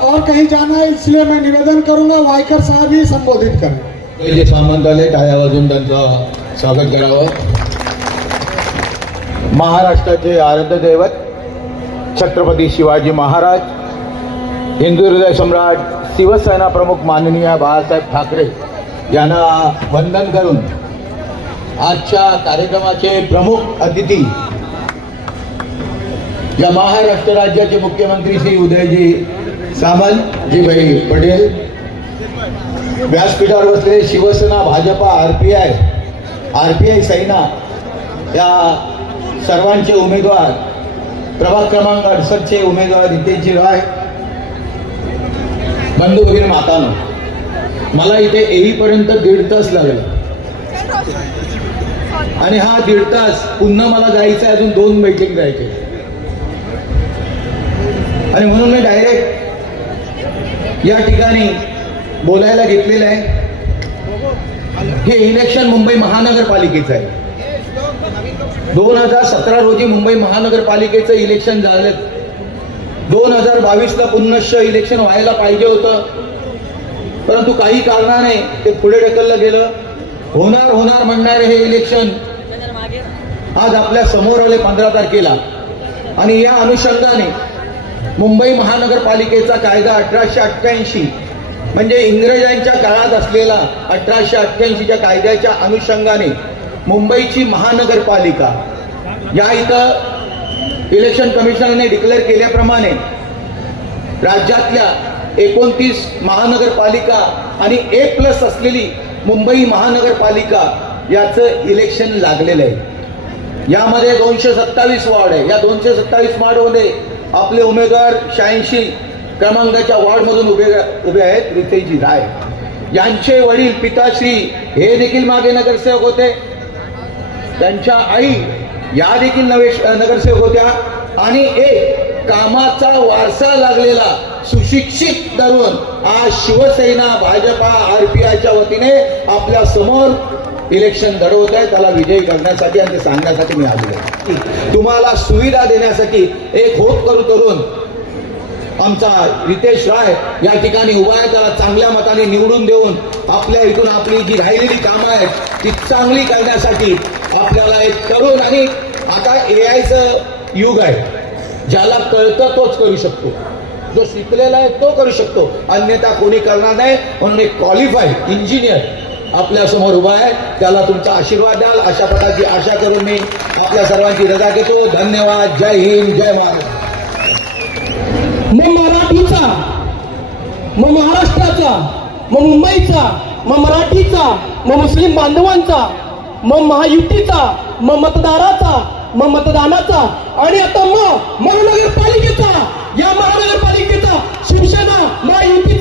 और कहीं जाना है, इसलिए मैं निवेदन करूंगा वायकर साहब ही संबोधित करें। जे सामंत आले टाळ्या वाजवून त्यांचं स्वागत करावं। महाराष्ट्राचे आराध्य दैवत छत्रपती शिवाजी महाराज, हिंदू हृदय सम्राट, शिवसेना प्रमुख माननीय बाळासाहेब ठाकरे यांना वंदन करून आजच्या कार्यक्रमाचे प्रमुख अतिथी या महाराष्ट्र राज्याचे मुख्यमंत्री श्री उदयजी सामंत जी भाई पटेल, व्यासपीठावर बसलेले शिवसेना, भाजपा, आरपीआय सेना या सर्वांचे उमेदवार, प्रभाग क्रमांक 68चे उमेदवार रितेशजी राय, बंधू भगिनी मातानो, मला इथे येईपर्यंत 1.5 तास लागला आणि हा 1.5 तास पुन्हा मला जायचं आहे, अजून 2 बैठक जायचे आणि म्हणून मी डायरेक्ट या ठिकाणी बोलायला घेतलेलं आहे। हे इलेक्शन मुंबई महानगरपालिकेचं आहे। 2017 रोजी मुंबई महानगरपालिकेचं इलेक्शन झालं, 2022ला पुनश्च इलेक्शन व्हायला पाहिजे होतं, परंतु काही कारणाने ते पुढे ढकललं गेलं। होणार म्हणणारे हे इलेक्शन आज आपल्या समोर आले 15 तारखेला आणि या अनुषंगाने मुंबई महानगरपालिकेचा कायदा 1888 म्हणजे इंग्रजांच्या काळात असलेला 1888च्या कायद्याच्या अनुषंगाने मुंबईची महानगरपालिका या इथं इलेक्शन कमिशनने डिक्लेअर केल्याप्रमाणे राज्यातल्या 29 महानगरपालिका आणि A+ असलेली मुंबई महानगरपालिका याचं इलेक्शन लागलेलं आहे। यामध्ये 227 वॉर्ड आहे। या 227 वॉर्डमध्ये आपले उमेदवार 86 क्रमांकाच्या वॉर्डमधून उभे आहेत रितेशजी राय। यांचे वडील पिताश्री हे देखील मागे नगरसेवक होते, त्यांच्या आई या देखील नगरसेवक होत्या आणि एक कामाचा वारसा लागलेला सुशिक्षित तरुण आज शिवसेना, भाजपा, आरपीआयच्या वतीने आपल्या समोर इलेक्शन लढवत आहे। त्याला विजयी करण्यासाठी आणि ते सांगण्यासाठी मी आलो आहे। तुम्हाला सुविधा देण्यासाठी एक होप करू तरुण आमचा रितेश राय या ठिकाणी उभा आहे। त्याला चांगल्या मताने निवडून देऊन आपल्या इथून आपली जी राहिलेली कामं आहेत ती चांगली करण्यासाठी आपल्याला एक तरुण, आणि आता AIचं युग आहे, ज्याला कळतं तोच करू शकतो, जो शिकलेला आहे तो करू शकतो, अन्यथा कोणी करणार नाही। म्हणून एक क्वालिफाईड इंजिनियर आपल्या समोर उभा आहे, त्याला तुमचा आशीर्वाद द्याल अशा प्रकारची आशा करून मी आपल्या सर्वांची रजा घेतो। धन्यवाद। जय हिंद, जय महाराष्ट्र। मग मराठीचा, मग महाराष्ट्राचा, मग मुंबईचा, मग मराठीचा, मग मुस्लिम बांधवांचा, मग महायुतीचा, मग मतदाराचा, मग मतदानाचा आणि आता मग महानगरपालिकेचा, या महानगरपालिकेचा शिवसेना महायुतीचा